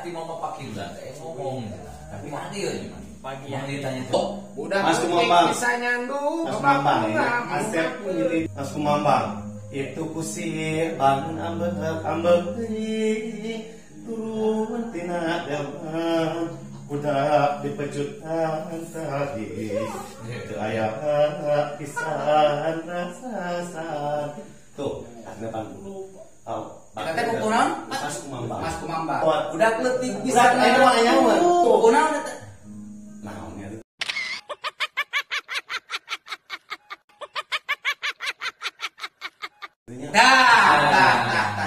hati mau pakai bulan ngomong. Tapi ada ya pagi yang ditanya tuh. Udah Mas Kumambang. bisa nyandung. Mas Kumambang ya. Mas Kumambang. Itu kusir ban ambek turun tina delman udah dipejutan tadi itu ayah pisan rasasan tuh depan Kata kukunan Mas Kumambang. Mas Kumambang. Udah kletik bisa ayah kukunan naonnya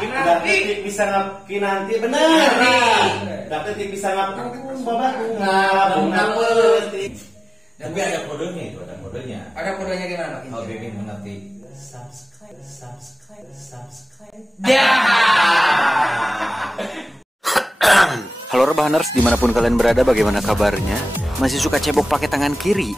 Dapat bisa ngapain nanti bener nih. Dapat bisa ngapain bunga petik. Tapi ada kodenya itu, ada kodenya. Ada kodenya gimana? Kalau ingin mengerti. Subscribe. Halo Rebahaners, dimanapun kalian berada, bagaimana kabarnya? Masih suka cebok pakai tangan kiri?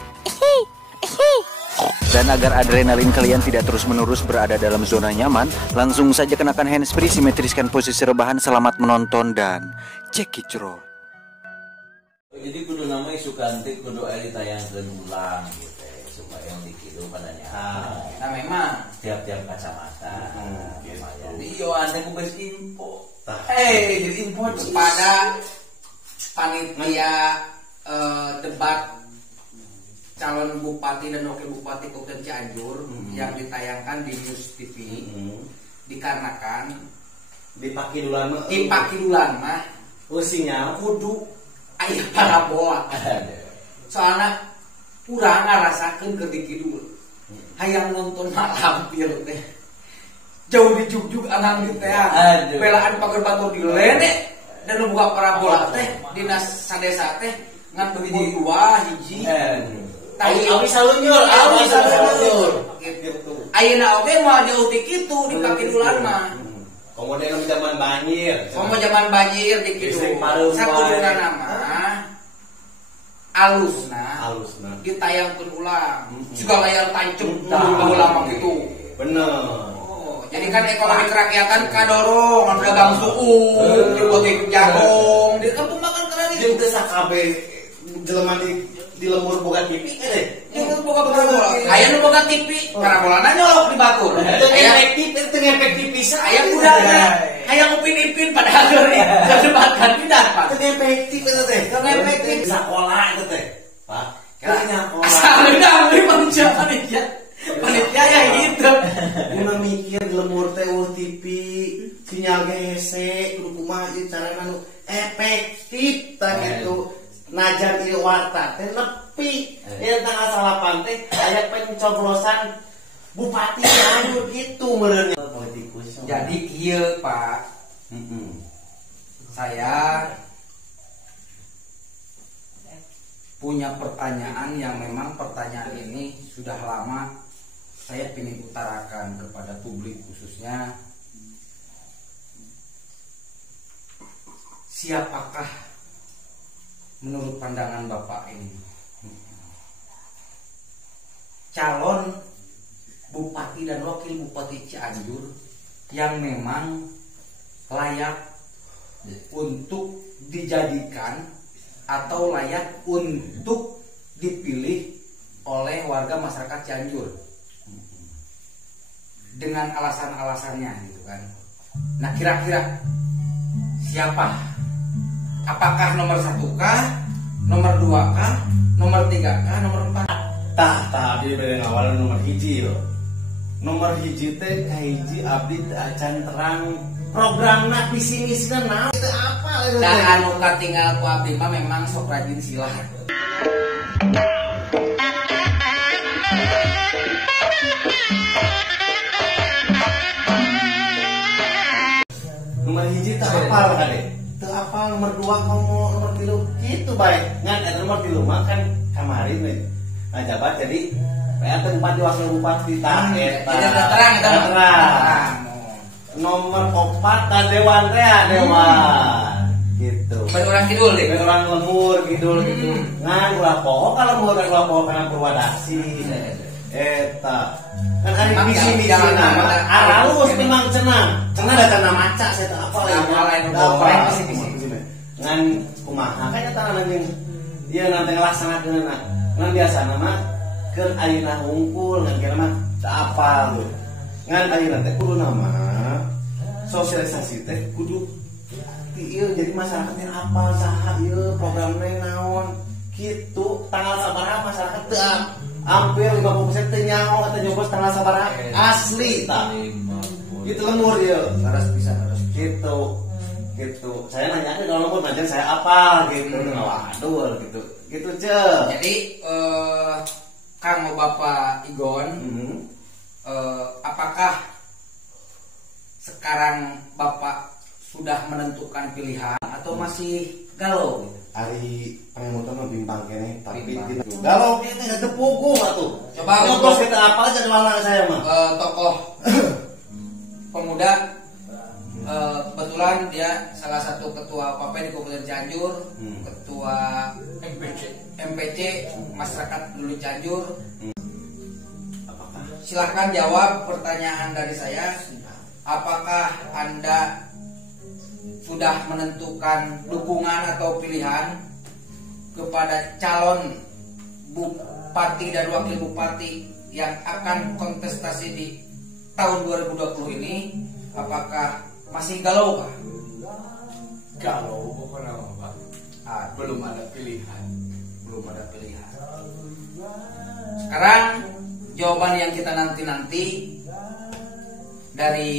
Dan agar adrenalin kalian tidak terus-menerus berada dalam zona nyaman, langsung saja kenakan handsfree, simetriskan posisi rebahan, selamat menonton dan cekicro. Jadi kudu namanya Sukanti kudu air ditayangkeun ulang gitu supaya yang dikidu padanya. Nah memang tiap-tiap kacamata. Jadi yo anda kubeus info. Jadi info kepada panitia debat calon bupati dan wakil bupati Kabupaten Cianjur yang ditayangkan di News TV dikarenakan dipakidulan mah sinyal kudu aya parabola. Soalnya kurang ngarasakeun keur dikidul. Hayang nonton lampir teh. Jauh dijuk-juk anang di teh. Belaan pager batur di lene dan buka parabola teh dinas sadesa teh ngan beuki dua hiji. Awi salunyur. Gitu. Ayeuna oge moal jauh ti kitu di pakidulan mah. Kemudian zaman banjir. Zaman banjir di kitu. Sakuduna nama alusna ditayangkeun ulang. Juga layar tancep mundur lama gitu. Bener. Jadi kan ekonomi kerakyatan kadorong dagang suku, dipotik jagung, di kampung makan keren itu. Jeung teu sakabe jelema di lembur boga TV kan Itu boga parabola. Aya nu boga TV, parabolana nyolok di batur. Aya efektif bisa. Aya budana. Aya upin-ipin padahal debat kandidat, Pak. Teu efektif eta teh. Teu efektif. Sekolah eta teh. Pak. Kayaknya Asalnya ambil manusia panitia. Panitia ya gitu. Guna mikir di lembur teh TV, sinyal GC, kudu kumaha ieu carana nu efektif tah gitu. Najan ieu warta teh nepi yen tanggal 8 teh aya pencoblosan bupati Cianjur gitu meureunnya politikus. Jadi kieu Pak. Saya punya pertanyaan yang memang pertanyaan ini sudah lama saya ingin utarakan kepada publik, khususnya siapakah menurut pandangan Bapak ini calon bupati dan wakil bupati Cianjur yang memang layak untuk dijadikan atau layak untuk dipilih oleh warga masyarakat Cianjur dengan alasan-alasannya gitu kan. Nah kira-kira siapa? Apakah nomor 1 kah, nomor 2 kah, nomor 3 kah, nomor 4? Tah abdi bere ngawalna nomor 1 yo. Nomor 1 teh kahiji abdi teh acan terang programna visi misina naon teh apa eta. Dan anu katinggal ku abdi mah memang sok rajin silah. Nomor 1 teh apal kade. Teu apal nomor 2 ngomong nomor 3 kitu bae. Ngan eta nomor 3 mah kan kamarin we. Ngajabat jadi teh bupati wakil bupati tah eta. Terang. Nomor 4 tah dewan teh dewan. Gitu. Orang kidul deh. Orang lembur kidul gitu. Ngan ulah poho kalau lembur ulah poho kana Purwadasi. Eta. Kan ari visi misina aralus memang cenah. Cenah datang maca saya teh apa lain. Apa lain Ngan ngan kumaha kan eta anjing ieu nanti ngelaksanakeun ngan biasa nama keur ayeuna hungkul ngan kira mah teu apal tuh ngan ayeuna teh kudu nama sosialisasi teh kudu ieu jadi masyarakat yang apal saha ieu programna naon kitu tanggal sabaraha masyarakat teu hampir 50% teu nyaho atau nyobos tanggal sabaraha asli tah itu lemur ieu harus bisa harus gitu saya nanya kalau lemur nanti saya apa gitu waduh gitu ce jadi Kang Bapak Igon apakah sekarang Bapak sudah menentukan pilihan atau masih galau gitu? Ari pengen mah bimbang kene tapi gitu galau kene teu pugu atuh coba untuk kita apa aja mana saya mah tokoh pemuda kebetulan dia salah satu ketua PAP di Kabupaten Cianjur, ketua MPC masyarakat dulu Cianjur. Silahkan jawab pertanyaan dari saya. Apakah Anda sudah menentukan dukungan atau pilihan kepada calon bupati dan wakil bupati yang akan kontestasi di tahun 2020 ini? Apakah masih galau Pak? Galau pokoknya Pak. Belum ada pilihan. Sekarang jawaban yang kita nanti dari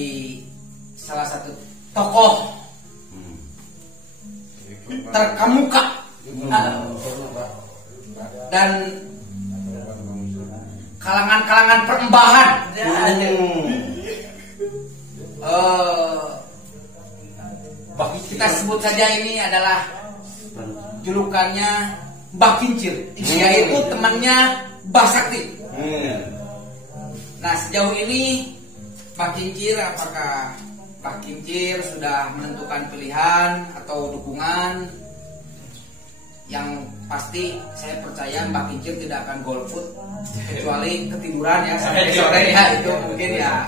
salah satu tokoh terkemuka dan kalangan perembahan. Kita sebut saja ini adalah julukannya Mbah Kincir, yaitu temannya Mbah Sakti. Nah sejauh ini Mbah Kincir, apakah Mbah Kincir sudah menentukan pilihan atau dukungan? Yang pasti saya percaya Mbah Kincir tidak akan golput kecuali ketiduran ya sampai sore ya, itu mungkin ya.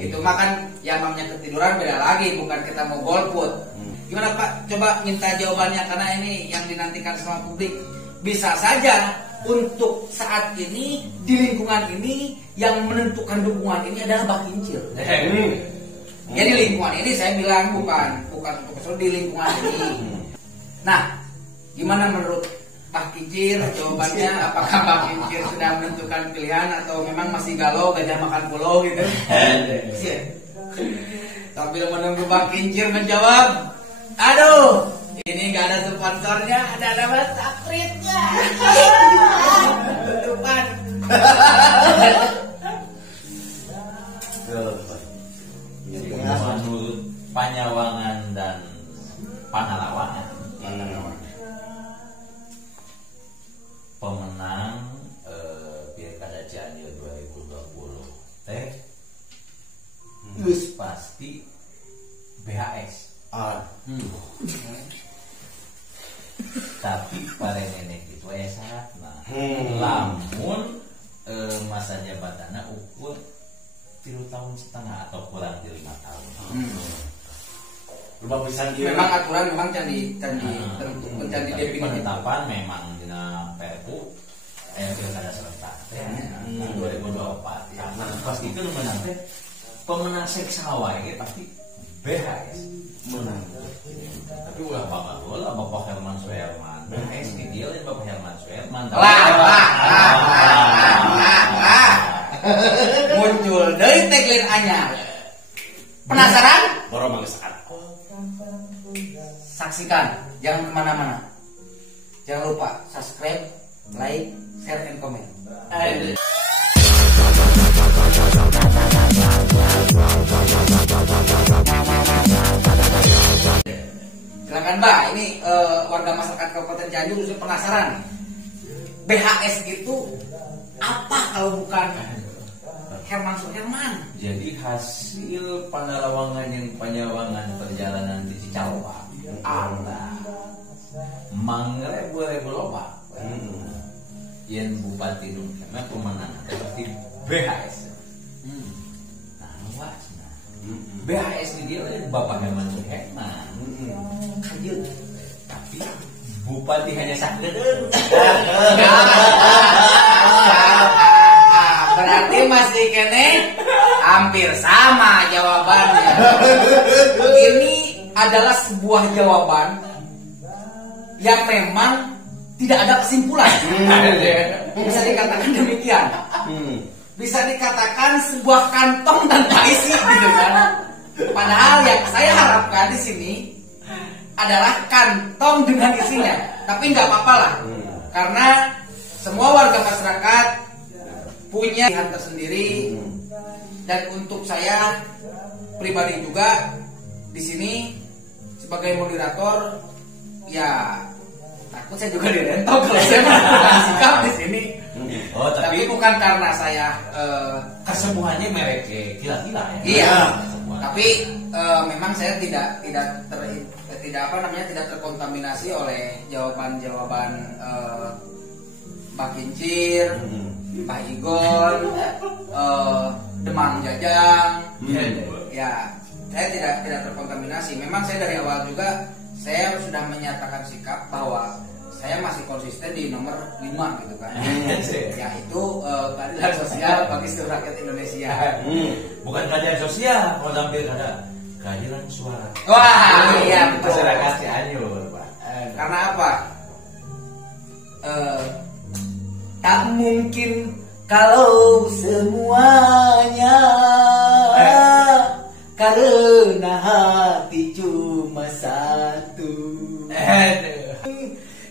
Itu makan yang namanya ketiduran beda lagi, bukan kita mau golput. Gimana Pak? Coba minta jawabannya karena ini yang dinantikan sama publik. Bisa saja untuk saat ini di lingkungan ini yang menentukan dukungan ini adalah Mbah Kincir. Jadi lingkungan ini saya bilang bukan untuk di lingkungan ini. Nah, gimana menurut Mbah Kincir jawabannya? Apakah Mbah Kincir sudah menentukan pilihan atau memang masih galau gajah makan pulau gitu? Sambil menunggu Mbah Kincir menjawab, aduh, ini nggak ada sponsornya, ada nama sakritnya. Tutupan. Menurut Panyawangan dan Panalawangan, pemenang Pilkada Cianjur 2020 teh geus pasti BHS. Tapi pada nenek itu syaratna lamun masa jabatannya ukur 3,5 tahun atau kurang dari 5 tahun. Memang aturan memang candi definitif. Penetapan memang dina Perpu Pilkada serentak 2024 ya. Nah pasti itu menang teh pemenang seksawa ya pasti BHS menang. Tapi ulah Bapak Herman Suherman BHS idealin Bapak Herman Suherman. Muncul dari tagline anyar. Penasaran? baru mengesahkan. Saksikan, jangan kemana-mana. Jangan lupa subscribe, like, share, and comment. Silakan Mbak, ini warga masyarakat Kabupaten Cianjur sudah penasaran. BHS itu apa kalau bukan Herman Suherman? Jadi hasil Panalawangan yang Panyawangan perjalanan di Cicalua ada mangrebu-rebu loba. Yang Bupati Nungkema pemenang seperti BHS. Nah, luasnya. BHS ini dia Bapak Herman Suherman. Kajian. Tapi Bupati hanya sakdeun. Berarti masih kene hampir sama jawabannya. Ini adalah sebuah jawaban yang memang tidak ada kesimpulan. Bisa dikatakan demikian. Bisa dikatakan sebuah kantong tanpa isi gitu kan. Padahal yang saya harapkan di sini adalah kantong dengan isinya. Tapi nggak apa-apa lah. Karena semua warga masyarakat punya pilihan tersendiri. Dan untuk saya pribadi juga di sini sebagai moderator, ya takut saya juga direntau kalau saya menentukan sikap di sini. Oh, Tapi bukan karena saya kesembuhannya merek gila-gila ya. iya. Tapi memang saya tidak terkontaminasi oleh jawaban-jawaban Mbak Kincir, Pak Igon, Demang Jajang. Ya, saya tidak terkontaminasi. Memang saya dari awal juga saya sudah menyatakan sikap bahwa saya masih konsisten di nomor 5 gitu kan. Yaitu keadilan sosial bagi seluruh rakyat Indonesia. Bukan keadilan sosial, kalau dalam pilkada keadilan suara. Wah, iya betul. Masyarakat Cianjur, Pak. Karena apa? Tak mungkin kalau semuanya karena hati cuma satu.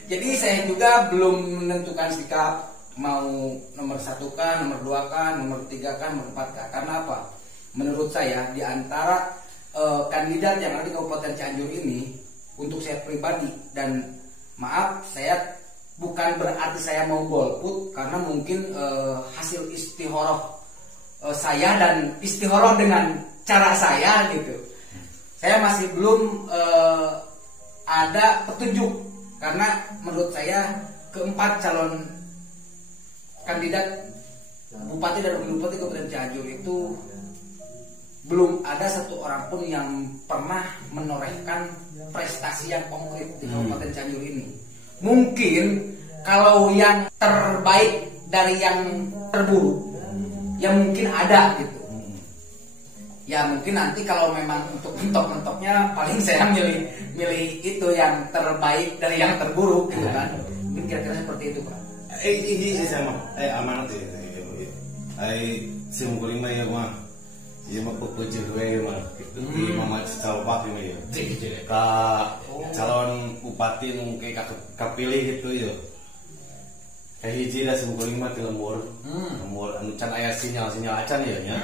Jadi saya juga belum menentukan sikap mau nomor 1 kah, nomor 2 kah, nomor 3 kah, nomor 4 kah. Karena apa? Menurut saya di antara kandidat yang ada di Kabupaten Cianjur ini, untuk saya pribadi, dan maaf saya bukan berarti saya mau golput, karena mungkin hasil istihoroh saya dan istihoroh dengan cara saya gitu. Saya masih belum ada petunjuk, karena menurut saya keempat calon kandidat bupati dan wakil bupati Kabupaten Cianjur itu belum ada satu orang pun yang pernah menorehkan prestasi yang konkret di Kabupaten Cianjur ini. Mungkin kalau yang terbaik dari yang terburuk, ya mungkin ada gitu. Ya mungkin nanti kalau memang untuk mentok-mentoknya paling saya milih itu yang terbaik dari yang terburuk gitu kan. Mungkin kira-kira seperti itu, Pak. Ini sama amanat ya. Simul lima ya mah. Iya mah pepecah gue mah. Di Mama Calpak ini ya. Ka calon bupati mungkin kapilih gitu ya. Kayak hiji dah simul lima di lembur. Lembur anu can aya sinyal acan ya nya.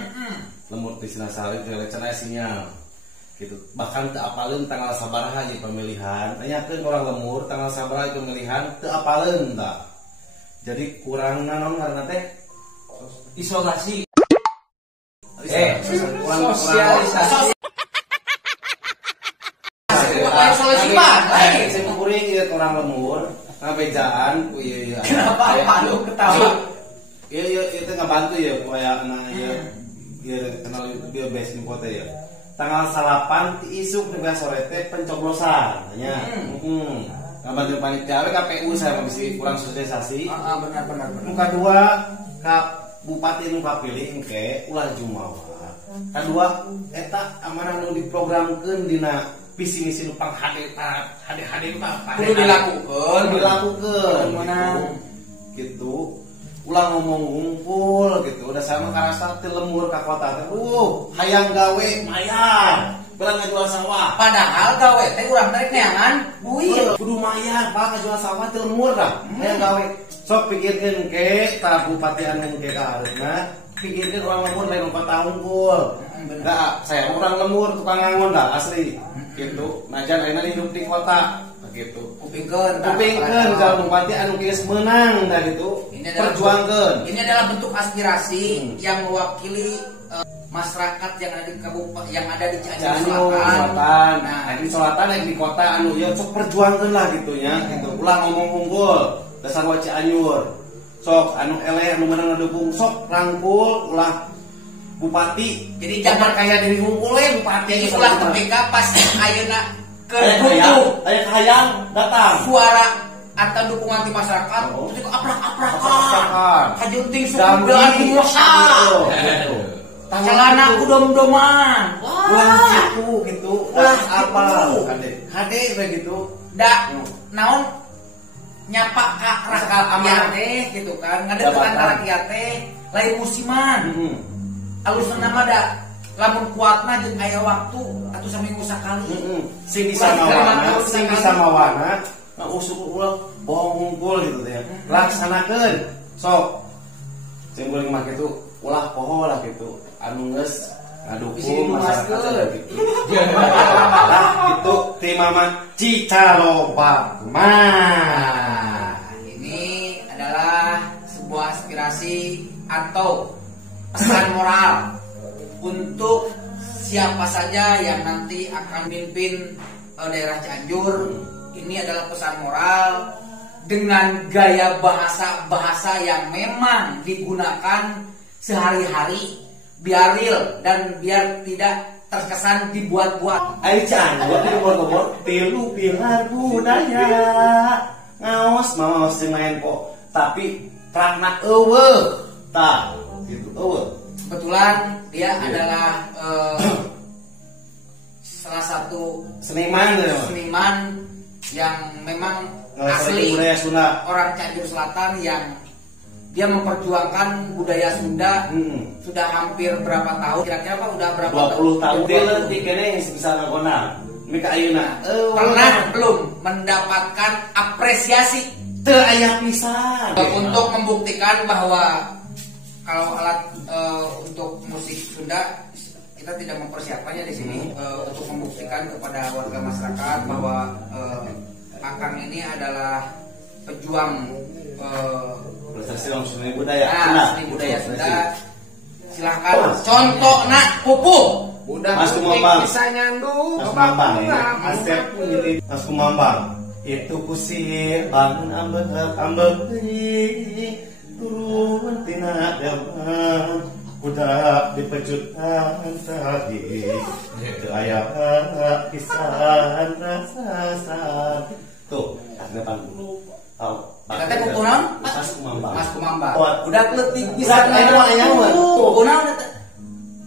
Lemur di Sinasari dilecen aya sinyal gitu. Bahkan teu apaleun tanggal sabaraha ieu pemilihan. Tanyakeun orang lemur tanggal sabaraha pemilihan teu apaleun tah. Jadi kurang naon ngaranna teh Isolasi. Sosialisasi. Isolasi mana? Saya kuring ieu orang lemur ngabejaan ku ieu. Kenapa Pak lu ketawa? Ieu teh ngabantu ya kuayana ieu. Dia kenal dia base di kota ya. Tanggal 8 ti isuk di sore teh pencoblosan nya. Ngabantu panitia KPU saya mesti kurang sosialisasi. Benar. Muka 2 ka bupati nu kapilih engke ulah jumawa. Kadua eta amanah nu diprogramkeun dina visi misi nu pang hade Kudu dilakukeun. Gitu. Ulah ngomong ngumpul gitu. Udah sama karasa teu lembur ka kota teh. Hayang gawe mayar. Belang ngajual sawah. Padahal gawe teh urang teh neangan duit. Kudu mayar, Pak, ngajual sawah teu lembur dah. Hayang gawe. Sok pikirkeun ke ta bupati anu ge ka hareupeuna. Pikirkeun urang lembur lain 4 tahun kul. Enggak, saya urang lembur tukang ngangon dah asli. Gitu. Najan ayeuna hidup di kota. Gitu. Kupingkeun kalau bupati anu geus menang dah gitu. Perjuangkeun. Ini adalah bentuk aspirasi yang mewakili masyarakat yang ada di Cianjur Selatan. Nah, di Selatan yang di kota anu ya sok perjuangkeun lah gitu ya. Gitu. Ulah ngomong unggul dasar wa Cianjur. Sok anu eleh anu menang dukung sok rangkul ulah bupati. Jadi jangan kayak dari unggul we bupati itulah ketika pas ayeuna ketutup Ayah hayang datang. suara atau dukungan di masyarakat Oh. itu aprak-aprakan Aprak-aprakan. kajunting suku Dambi. belaan kumaha Tangan celana itu. udom-doman Wah, gitu. Wah, Apa? gitu. Hade kayak gitu. da naon nyapa ka rakal amar teh gitu kan ngadeukeun Jabatan. antara kieu teh lain musiman Heeh. alusna mah da lamun kuatna jeung aya waktu atuh saminggu sakali Heeh. Sing bisa mawana, sing bisa mawana, usuk ulah bohong ngumpul gitu teh. Laksanakeun. Sok. Sing boleh make itu ulah poho lah gitu. Anu geus Isi ngadukung dilumaskeun. masyarakat gitu. Lah gitu ti Mama Cicaloba. Nah, ini adalah sebuah aspirasi atau pesan moral untuk siapa saja yang nanti akan memimpin daerah Cianjur. Ini adalah pesan moral dengan gaya bahasa yang memang digunakan sehari-hari, biar real dan biar tidak terkesan dibuat-buat. Ai Cianjur di bor-bor tilu pilar budaya. Ngaos maos sing main kok, tapi prakna eueuh. Tah, gitu eueuh. Kebetulan dia adalah salah satu Seniman ya, Mas? seniman yang memang Asli asli budaya Sunda. orang Cianjur Selatan yang dia memperjuangkan budaya Sunda sudah hampir berapa tahun? Kira-kira Pak udah berapa 20 tahun dia leutik kene bisa ngagona. Mika ayeuna Pernah belum mendapatkan apresiasi teu aya pisan. untuk membuktikan bahwa kalau alat untuk musik Sunda kita tidak mempersiapkannya di sini untuk membuktikan kepada warga masyarakat bahwa Akang ini adalah pejuang Prestasi seni budaya. seni budaya Sunda. Silahkan contoh nak pupuk. Udah Mas Kumambang. bisa nyandu. Mas Kumambang ya. Asep ini Mas Kumambang. Itu kusir bangun ambek turun tina daman budak dipejutan tadi teu aya pisan rasa tuh depan tahu Kata kukunan Mas Kumambang. Mas Kumambang. Kuat. Udah kletik Bisa aya mah aya mah. Kukunan udah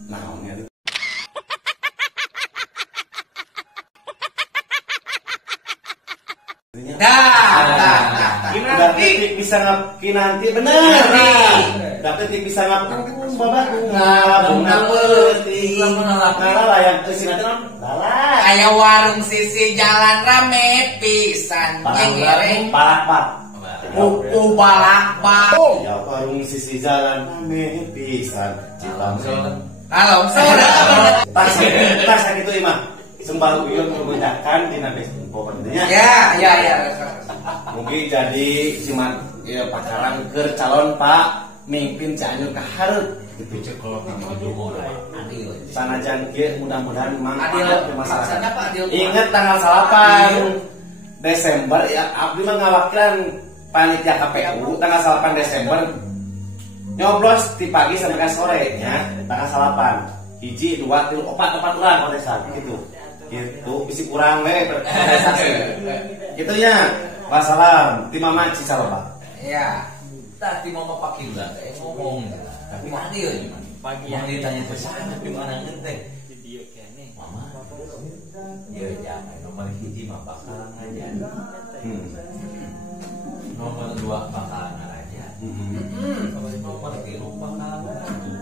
Naonnya itu. Dapat bisa kinanti bener. Dapat bisa ngapun bunga peuting. Ngala layang sinatna lala. Aya warung sisi jalan rame pisan nyengere. Palakpak. Balakbak. Ya warung sisi jalan rame pisan. Cilamsel. Kalau sore Tas gitu imah. Sembah uyun membedakan di nabi pokoknya. ya. Mungkin jadi siman ya pakaran ke calon Pak mimpin Cianjur ka hareup gitu. Kalau dulu adil. Sanajan kieu mudah-mudahan mang Adil. di masyarakat. Maksudnya Pak Adil? Ingat tanggal 8 Desember ya abdi mah ngawakilan panitia KPU tanggal 8 Desember nyoblos di pagi sampai ke sore nya tanggal 8 hiji 2 3 4 urang kontestan gitu. Gitu bisi kurang we prestasi. Gitu nya. Wassalam, ti Mama Cicaloba. Ya. Tadi mau pakai lah, ngomong. Tapi mah dia gimana? Pagi yang ditanya ke sana gimana ngente? Mama. Ya jangan nomor hiji mah bakalan aja. Nomor 2 bakalan aja. Nomor 3 bakalan aja.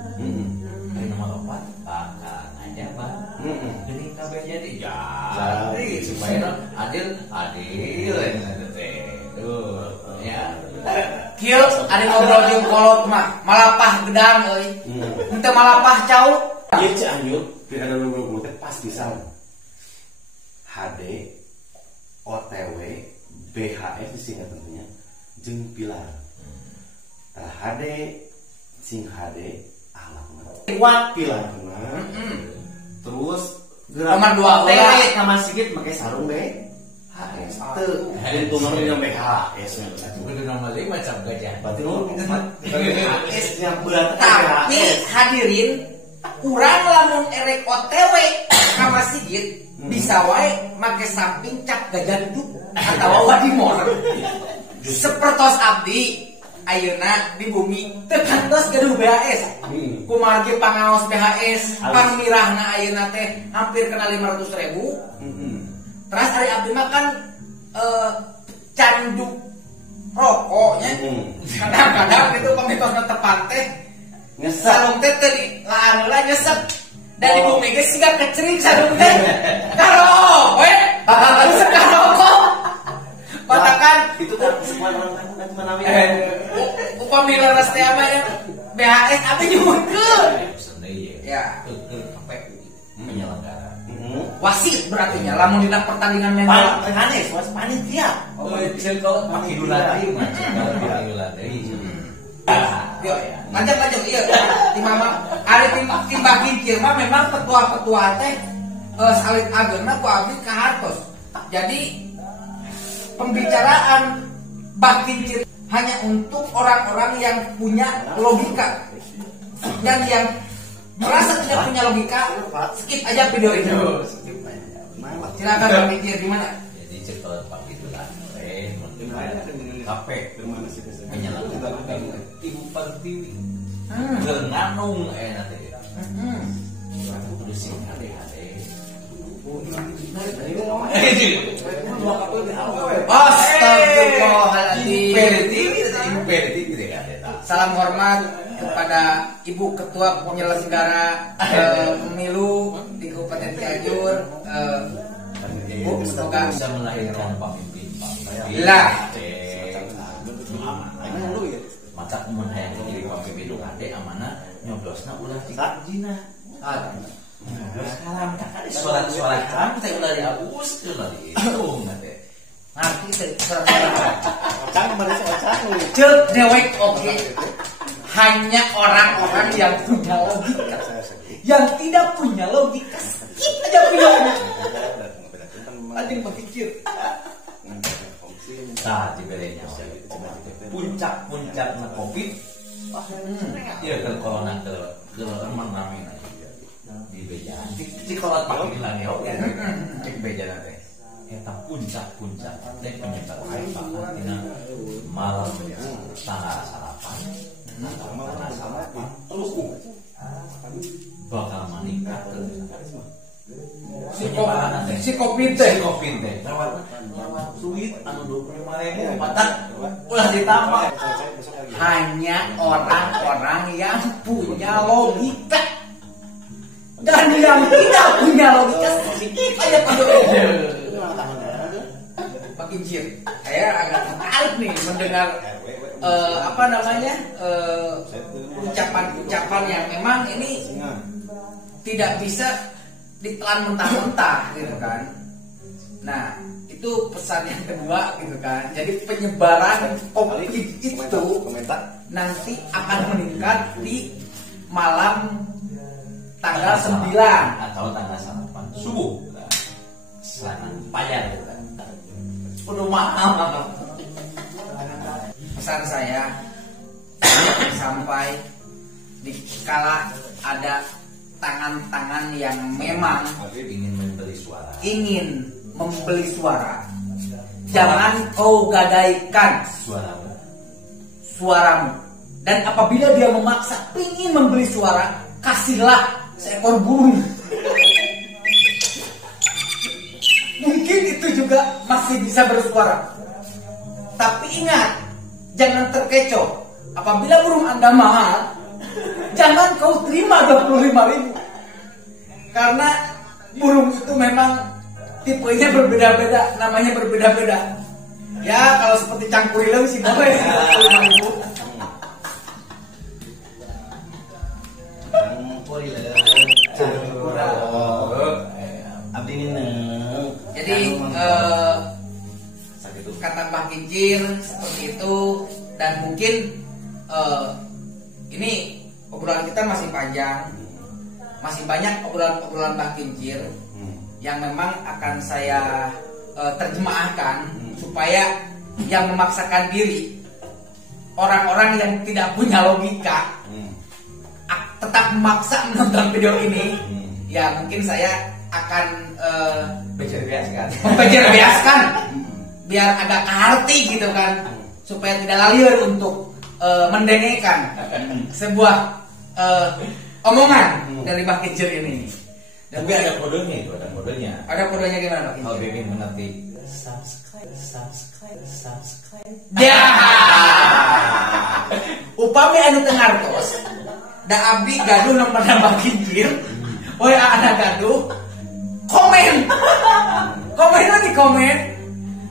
Nomor 4 bakalan aja, Pak. Jadi kabeh jadi jadi supaya adil ya. Kieu ada ngobrol jeung kolot mah malapah gedang euy. Henteu malapah cau. Ieu Cianjur pilkada 2020 teh pas pisan. HD, OTW, BHF disingkat tentunya jeung pilar. Tah HD sing HD alatna. Kuat pilarna. Terus Nomor 2 OTW. sama sikit make sarung deh. HS teu itu nomor yang BHS Kudu nomor 5 cap gajah. berarti nomor HS nya berat Tapi hadirin urang lamun erek OTW ka Sigit bisa wae make samping cap gajah duduk atau wadimor. Sepertos abdi ayeuna di bumi teu kantos gaduh BHS. Kumargi pangaos BHS pangmirahna ayeuna teh hampir kena 500.000. Terus hari abdi mah kan candu rokoknya. Kadang-kadang itu pamitosna tepat teh sarung teh teh laan heula nyesep. Dan di bumi geus siga kecerik sarung teh. Karo we. Sekarokok. Katakan itu kan semua orang kan menawi. Upami leres teh apa ya? BHS abdi nyuhunkeun. Ya. Sampai penyelenggara. Wasit berarti nya lamun dina pertandingan memang Panis, panitia. oh bisa kalau pakai dulu lagi macam pakai dulu lagi. Yo, lanjut iya. Di mama ari tim bagi kieu mah memang ketua-ketua teh salit ageuna ku abdi ka hartos. Jadi pembicaraan bakti ciri hanya untuk orang-orang yang punya logika. Dan yang merasa tidak punya logika, skip aja video itu. Silakan Bang Dikir gimana? Jadi cerita pakai dulu KP penyelenggara ibu pertiwi nganung nanti udah sih Salam hormat kepada Ibu Ketua Penyelenggara Pemilu di Kabupaten Cianjur. Semoga bisa melahirkan pemimpin lah. Macam mun hayang jadi pemimpin lu ade amanah nyoblosna ulah cikajina. Sekarang kakak suara kamu teh ulah diabus ulah itu ngate. Ngerti teh suara-suara. Cang mana cang. Cek dewek oke. Hanya orang-orang yang punya logika. Yang tidak punya logika skip aja videonya. Anjing berpikir. Nah, dibelenya puncak-puncaknya COVID. Iya ke corona ke emang rame di beja. Di kolot pakai lagi oke. Di beja teh. Eta puncak-puncak teh penyebar banget dina malam tanggal sarapan. Terus bakal menikah Si COVID teh lewat duit anu 25.000 patah ulah ditambah. hanya orang-orang yang punya logika dan yang tidak punya logika sedikit aja videonya. Pak Kincir, saya agak tertarik nih mendengar ucapan-ucapan yang memang ini tidak bisa ditelan mentah-mentah gitu kan. Nah, itu pesan yang kedua gitu kan. Jadi penyebaran COVID itu nanti akan meningkat di malam tanggal 9 atau tanggal 8 subuh. Serangan payah gitu kan. Udah mahal. Pesan saya sampai dikala ada tangan-tangan yang memang ingin membeli suara, jangan kau gadaikan suaramu. Dan apabila dia memaksa ingin membeli suara, kasihlah seekor burung. Mungkin itu juga masih bisa bersuara. Tapi ingat, jangan terkecoh. Apabila burung Anda mahal, jangan kau terima 25.000. Karena burung itu memang tipenya berbeda-beda, namanya berbeda-beda. Ya, kalau seperti cangkurileng sih boleh 25.000. Jadi kata Mbah Kincir seperti itu. Dan mungkin ini obrolan kita masih panjang, masih banyak obrolan Mbah Kincir yang memang akan saya terjemahkan supaya yang memaksakan diri, orang-orang yang tidak punya logika tetap memaksa menonton video ini. Ya mungkin saya akan Becer-becer bejerbiaskan biar agak keharti gitu kan, supaya tidak liar untuk mendengarkan sebuah omongan dari Mbak Kincir ini. Dan Tapi ada kodenya itu, ada kodenya. ada kodenya gimana Mbak Kalau Kincir? Bebin mengerti subscribe. Ya. Upami anu tengartos da abdi gaduh nang pada Mbak Kincir. Woi anak gaduh. Komen di komen.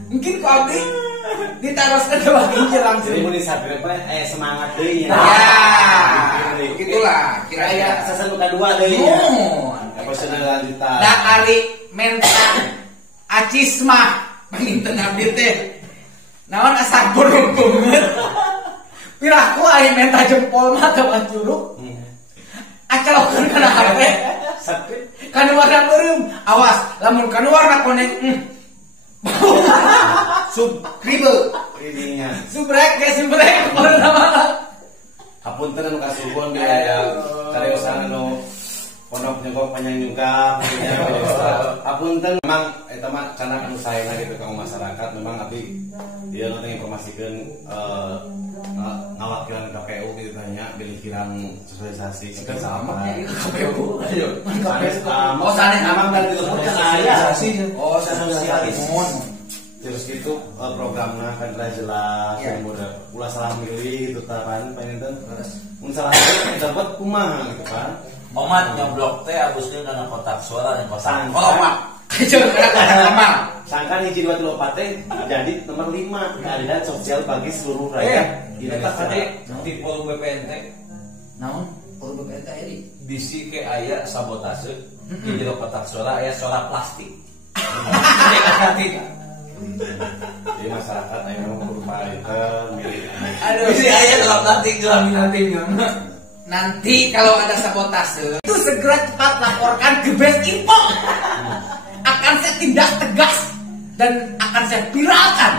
Mungkin ku abdi ditaroskeun ke Mbak Kincir langsung. Jadi mau disabret semangat deui nya. Ya. Begitulah Kayak kira-kira. season kedua deui nya. Oh. Episode lanjutan. Da ari menta acisma panginten abdi teh. Naon asa burung banget. Piraku aya menta jempol mah ka Manjuruk. Acalokeun kana HP. Subscribe. Kan warna beureum. Awas, lamun kan warna konek. Subscribe. Ininya. Subrek warna mana? Hapunten anu kasuhun di karyosan anu pondok nyogok panjang nyungkap. Hapunten memang eta mah kana anu saena gitu ka masyarakat memang abdi dia nanti informasikeun ngawakilan KPU gitu tanya pilih kirang sosialisasi sikeun sama. KPU. Ayo. Oh, sanes memang dari itu pun aya. Oh, sosialisasi. Terus gitu programnya kan jelas Ya. yang udah ulah salah milih gitu kan pengen mun salah milih dapat kumaha gitu kan. Omat nyoblok teh abuskeun kana kotak suara dan kotak. Oh, mak. Kecil kana amal. Sangkan hiji 2 3 4 teh jadi nomor 5 keadilan sosial bagi seluruh rakyat Kita tadi di Pol BPNT Naon? Perlu BPNT ini. bisi ke aya sabotase di jero kotak suara aya suara plastik. Jadi masyarakat yang mau berupa itu milih. Aduh, Bisi aya dalam plastik dalam nantinya. nanti kalau ada sabotase itu segera cepat laporkan ke Best Info. Akan saya tindak tegas dan akan saya viralkan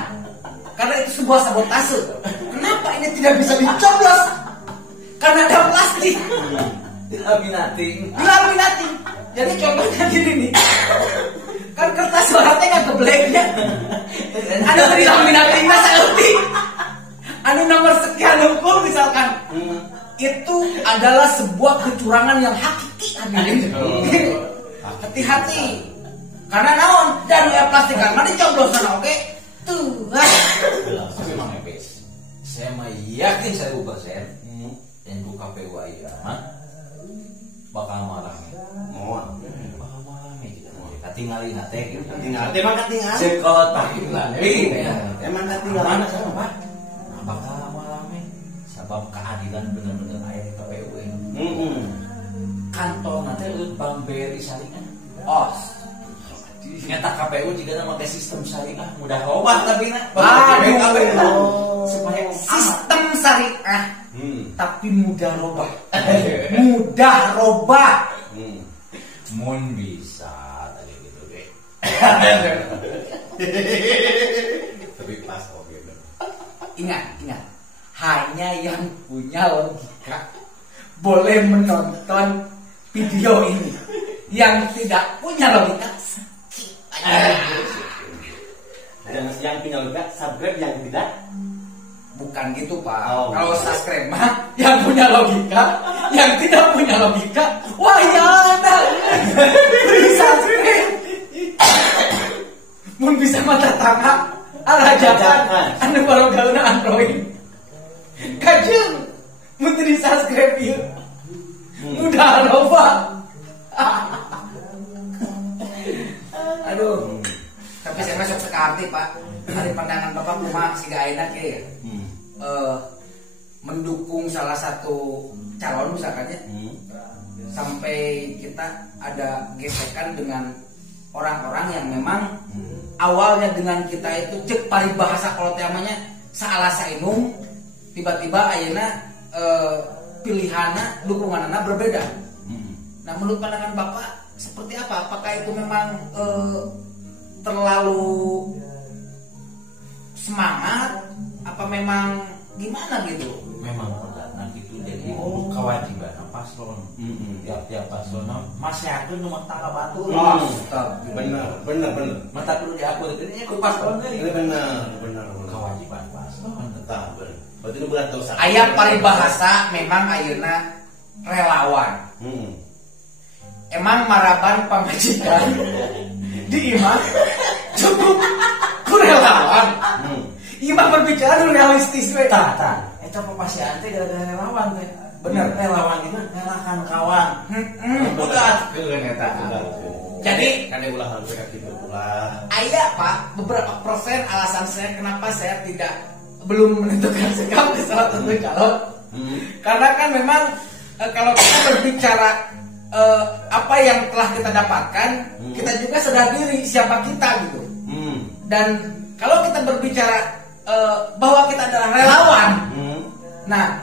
karena itu sebuah sabotase. Kenapa ini tidak bisa dicoblos? Karena ada plastik. Laminating. Dilaminating. Jadi contohnya gini nih. Kan kertas suaranya nggak kebleknya. Ada dilaminating masa ngerti. Anu nomor sekian hukum misalkan. Itu adalah sebuah kecurangan yang hakiki. Hati-hati. Karena naon dan ya plastik kan dicoblosan oke. Tuh. Tapi memang epis. Saya mah yakin 1000% yang ku KPU aya mah bakal marahnya. Mohon. Bakal marahnya gitu. Katingali na teh gitu. Tinggal emang ketinggalan. Sekolah takilan. Emang ketinggalan Mana sama Pak? Bakal marahnya. Sebab keadilan bener-bener aya di KPU ini. Kantong nanti lu Bang BRI saringan. Os. Nyata KPU jika nama pakai sistem syariah mudah robah tapi nak. Supaya Sistem syariah tapi mudah robah. Mudah robah. mun bisa tadi gitu deh. Tapi pas kok gitu. Ingat. Hanya yang punya logika boleh menonton video ini. Yang tidak punya logika Yang punya logika subscribe, yang tidak bukan gitu Pak. Oh. Kalau subscribe mah yang punya logika, yang tidak punya logika, wah ya ada subscribe. Mun bisa mata tangga, alajakan, anu baru gauna Android. Kajeng, mun di subscribe ieu. Mudah loba. Aduh. Tapi saya masuk sekali Pak. Dari pandangan Bapak kumaha siga ayeuna ge ya. Mendukung salah satu calon misalkan ya. Sampai kita ada gesekan dengan orang-orang yang memang awalnya dengan kita itu cek paribahasa kalau temanya salah sainung, tiba-tiba ayeuna pilihanna dukunganna berbeda. Nah, menurut pandangan Bapak seperti apa? Apakah itu memang terlalu semangat? Apa memang gimana gitu? Memang perdana gitu jadi kewajiban apa paslon. Tiap paslon masih aku nomor tangga batu. Bener. Mata perlu diaku ini aku paslon Ini bener. kewajiban paslon. Tetap bener. Berarti itu berat dosa. Aya paribahasa memang ayeuna relawan. Emang maraban pamajikan di imah cukup ku relawan. Imah berbicara realistis we. Tah. Eta papasian teh gara-gara relawan teh. Bener relawan itu relakan kawan. Bukan keun eta. Jadi kan ulah harus gitu ulah. aya Pak beberapa persen alasan saya kenapa saya belum menentukan sikap ke salah satu calon. Karena kan memang kalau kita berbicara apa yang telah kita dapatkan, kita juga sadar diri siapa kita gitu. Dan kalau kita berbicara bahwa kita adalah relawan, nah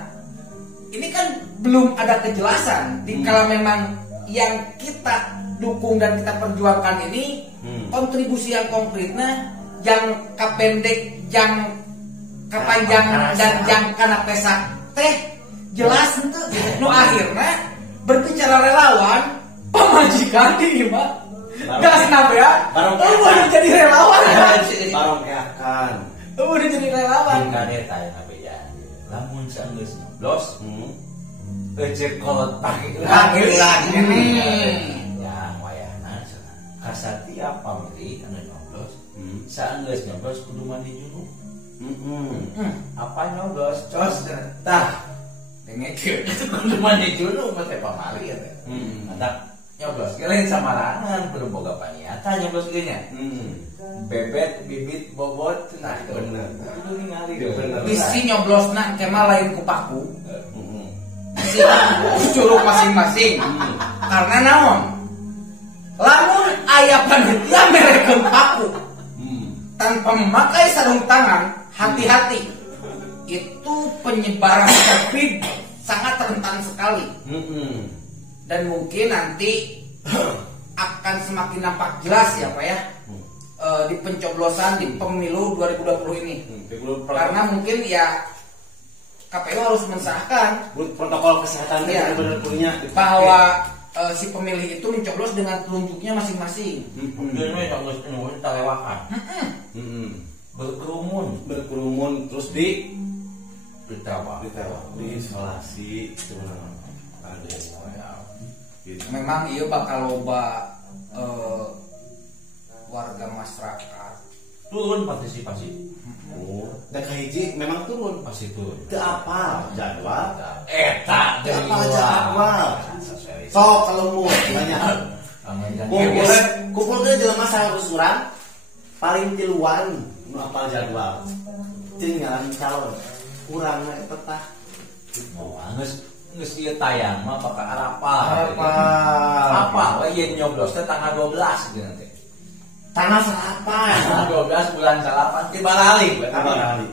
ini kan belum ada kejelasan. Kalau memang yang kita dukung dan kita perjuangkan ini kontribusi yang konkretnya, yang kapendek, yang kepanjang dan yang kana pesak teh jelas itu gitu. Nu akhirnya berbicara relawan pamajikan di imah gas nabea udah jadi relawan barong keakan udah jadi relawan kadeta ya nabea lamun saenggeus nyoblos ecek kotak lagi ya wayahna kasatiap pamilih anu nyoblos saenggeus nyoblos kudu mandi junub. Apa nyoblos cos tah dengekeun kudu mandi junub teh pamali ya teh. Mantap nyoblos ge lain samarangan kudu boga paniatan nyoblos ge nya. Bebet bibit bobot nah itu bener. Kudu ningali bener. bisi nyoblosna kemah lain ku paku. Bisi curug masing-masing. Karena naon? Lamun aya panitia merekeun paku tanpa memakai sarung tangan, hati-hati. Itu penyebaran COVID sangat rentan sekali. Dan mungkin nanti akan semakin nampak jelas ya Pak ya di pencoblosan di pemilu 2020 ini. Karena mungkin ya KPU harus mensahkan protokol kesehatan ya, punya bahwa si pemilih itu mencoblos dengan telunjuknya masing-masing. Dan we nyoblos talewakan. Berkerumun terus di ditawak diisolasi sebenarnya ada gitu. Memang iya bakal loba warga masyarakat turun partisipasi. Dan kahiji memang turun Pasti turun. ke apa jadwal Eta ke apa jadwal sok kalau mau banyak kumpulkan jelema harus surang paling tiluan nu apal jadwal tinggalan calon kurangnya petah Nges ieu tayang mah bakal apa we yen nyoblos teh tanggal 12 gitu nanti. tanah serapan Tanggal 12 bulan salapan tiba lali. bener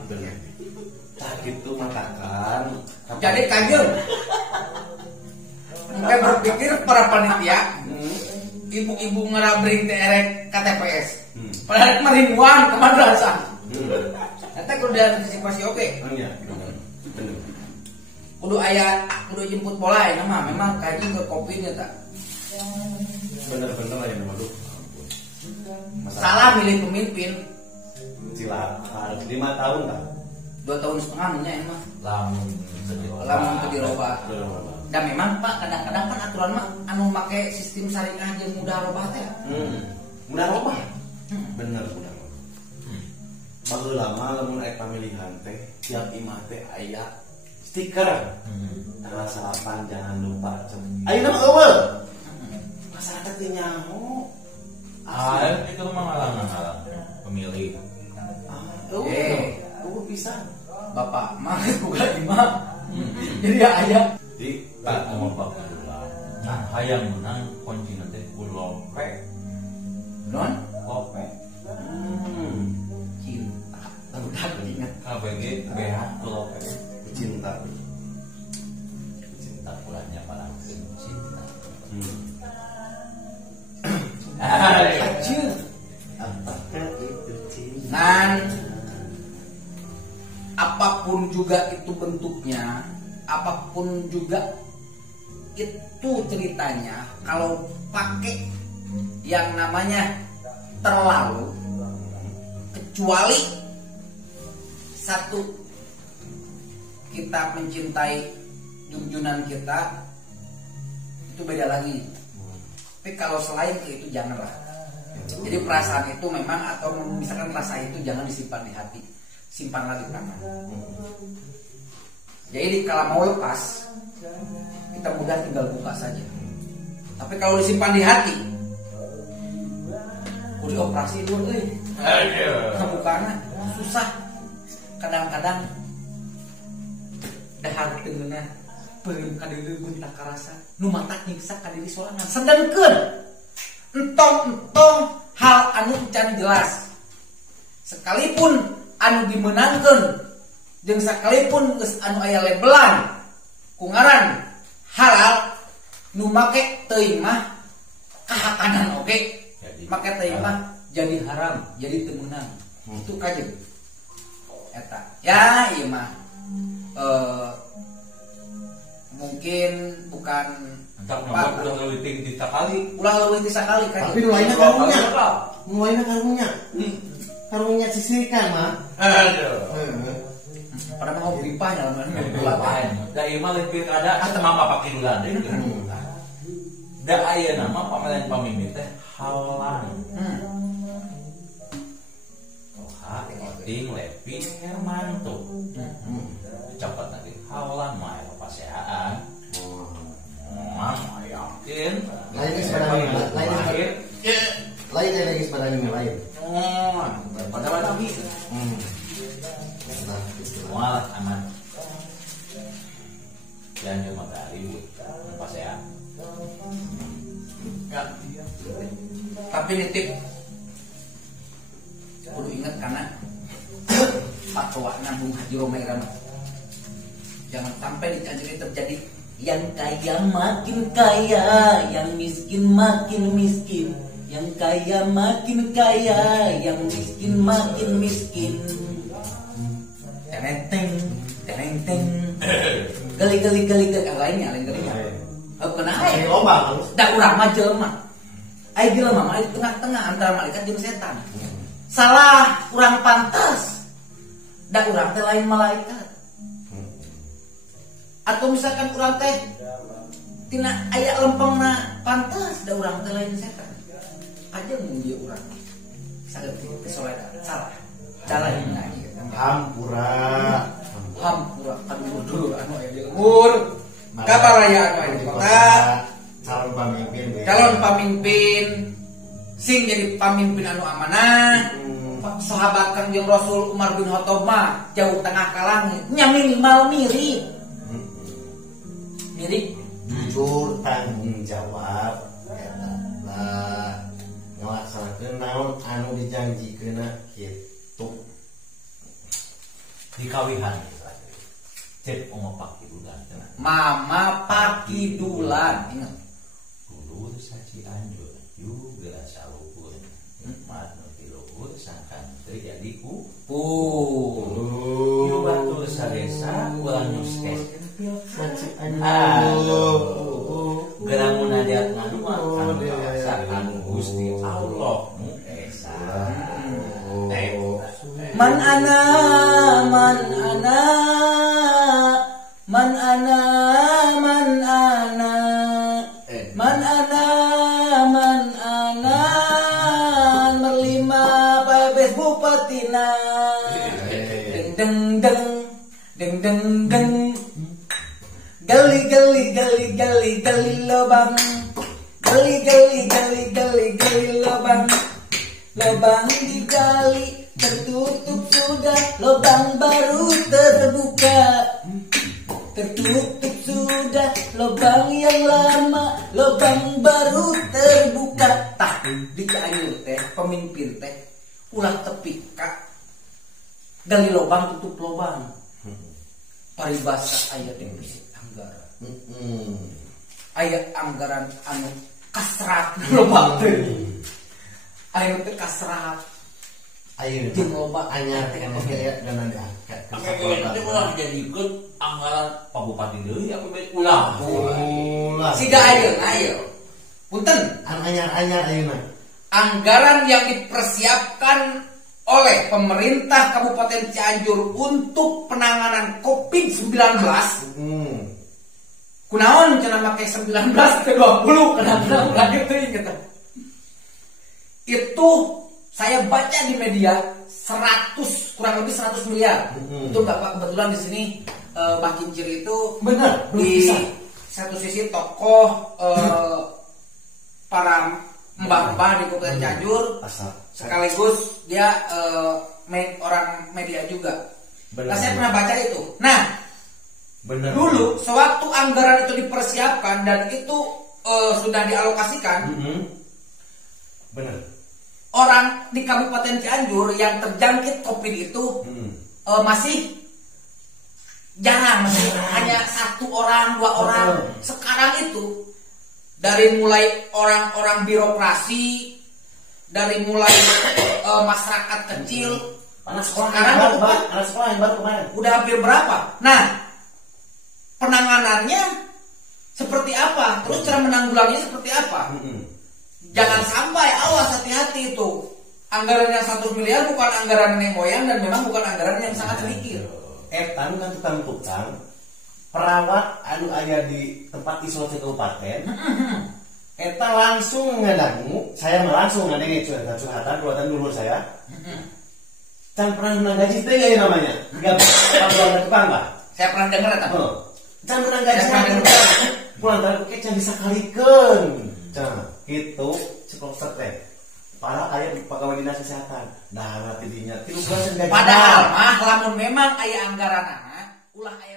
tak gitu matakan jadi kanjeng mungkin berpikir para panitia ibu-ibu ngerabring TRX KTPS padahal merinduan ke madrasah nanti kudu diantisipasi oke. iya bener Kudu jemput bola ya nama memang kaji ke kopinya tak bener-bener ya waduh salah milih pemimpin silahkan 5 tahun lah 2 tahun setengah nya emang Lamun itu diroba dan memang Pak kadang-kadang kan aturan mah anu make sistem syariah jeung mudah robah teh mudah robah bener mudah robah baheula mah lamun aya pamilihan teh tiap imah teh aya stiker tanggal 8 jangan lupa ayeuna mah eueuh masyarakat teh nyaho itu mah ngalang-ngalang pemilih. eueuh bisa Bapak mah bukan imam jadi ya aya di Tak mau bapak nah hayang menang kunci nanti lope non lope cinta udah ingat KBG BH lope cinta bulannya malah cinta. kecil apakah itu cinta dan apapun juga itu bentuknya, apapun juga itu ceritanya kalau pakai yang namanya terlalu, kecuali satu, kita mencintai junjunan kita, itu beda lagi. Tapi kalau selain itu janganlah. Jadi perasaan itu memang, atau misalkan rasa itu jangan disimpan di hati, simpanlah di tangan. Jadi kalau mau lepas, kita mudah tinggal buka saja. Tapi kalau disimpan di hati, udah operasi dulu, bukanya susah. Kadang-kadang dahar tengenah beureum kadeureum bentak karasa nu matak nyiksa ka diri sorangan sedengkeun entong-entong hal anu can jelas, sekalipun anu dimenangkeun jeung sakalipun geus anu aya labelan ku ngaran halal, nu make teuing mah kahakanan oge, make teuing mah jadi haram, jadi teu meunang. Itu kajeun eta. Ya ieu mah mungkin bukan entak nyoba ulah leuwih ti sakali. Ulah leuwih ti sakali kan. Tapi nu lainna karunya. Nu lainna karunya. Karunya sisirikan mah. Aduh. Pada mau gripanya lamun Lain. Da ieu mah leuwih ada mama pakidulan deui. Da aya nama pamelayan pamimit teh halang. Toha, ting, lepi, hermanto. Cepat nanti halang mah paseaan. Yakin. Lain geus pada lain. Lain geus pada lain. Pada lagi. Mual aman. Jangan cuma ribut. Paseaan. Ya. Tapi nitip kudu ingat karena fatwa Bung Haji Romaira mah jangan sampai di Cianjur terjadi yang kaya makin kaya, yang miskin makin miskin, yang kaya makin kaya, yang miskin makin miskin. Teneng teng gali lainnya kena air lomba da urang mah jelema ai jelema mah di tengah-tengah antara malaikat jeung setan. Salah urang pantas da urang teh lain malaikat. Atau misalkan urang teh tina aya lempengna pantas da urang teh lain setan. Aja mun dia urang sageup kesolekan salah. Da lain lagi hampura kan dulu anu aya di lembur. Kabaraya anu di kota calon pamimpin sing jadi pamimpin anu amanah. Sahabat Kangjeng Rasul Umar bin Khattab mah jauh tengah ka langit nya minimal mirip jujur tanggung jawab eta lah ngalaksanakeun naon anu dijanjikeunna kitu Dikawihan cek oma pakidulan cenah. Mama pakidulan ingat Dulu saci anjur juga saluhur. Mat nu ti luhur sangkan teu jadi ku. Ieu batur sadesa ulang nyuskeskeun saci anjur. Geura munajat nganu mah anu Gusti Allah nu esa. Man ana man ana man ana man ana man ana man ana merlima pebes bupatina deng deng deng deng deng gali gali gali gali gali lobang gali gali gali gali gali lobang lobang digali tertutup sudah, lubang baru terbuka. Tertutup sudah, lubang yang lama, lubang baru terbuka. Tah, di Cianjur teh, pemimpin teh, ulah tepi kak. Gali lubang tutup lubang. Paribasa aya defisit anggaran. Aya anggaran anu kasrat lubang teh. Aya teh kasrat. Ayo jeung loba anyar kana kayak dana diangkat. Itu ulah dijadikeun anggaran Pak Bupati deui apa bae ulah. ulah. Siga ayo. Punten. Anyar-anyar ayeuna. Anggaran yang dipersiapkan oleh pemerintah Kabupaten Cianjur untuk penanganan COVID-19. Kunaon cenah make 19 ke 20 kenapa lagi tuh gitu. Itu saya baca di media 100 kurang lebih 100 miliar. Itu Bapak kebetulan di sini Mbah Kincir itu Benar, di bisa. satu sisi tokoh para mbah-mbah di Kabupaten Cianjur, Asal. sekaligus dia orang media juga. Benar. Nah, saya pernah baca itu. Nah, Benar. dulu sewaktu anggaran itu dipersiapkan dan itu sudah dialokasikan, Benar. orang di Kabupaten Cianjur yang terjangkit COVID itu masih jarang, masih hanya 1 orang, 2 orang. Sekarang itu dari mulai orang-orang birokrasi, dari mulai masyarakat kecil, Anak sekolah sekarang yang itu baru, anak sekolah yang baru kemarin. udah hampir berapa? Nah, penanganannya seperti apa? Terus cara menanggulanginya seperti apa? Jangan sampai, awas, hati-hati itu. Anggaran yang 100 miliar bukan anggaran nenek moyang dan memang bukan anggaran yang sangat sedikit. Eta kan tukang-tukang perawat anu aya di tempat isolasi kabupaten. Eta langsung ngadangu, saya mah langsung ngadengi curhatan dulur saya. Can pernah menang gaji teh ya namanya. Enggak pernah tukang Pak. Saya pernah dengar eta. Can menang gaji Saya pernah teh. Pulang tadi oke can disakalikeun. Can gitu cukup teh. Padahal aya pegawai dinas kesehatan. Nah, tidinya 3 bulan gaji. Padahal mah lamun memang aya anggaran ulah aya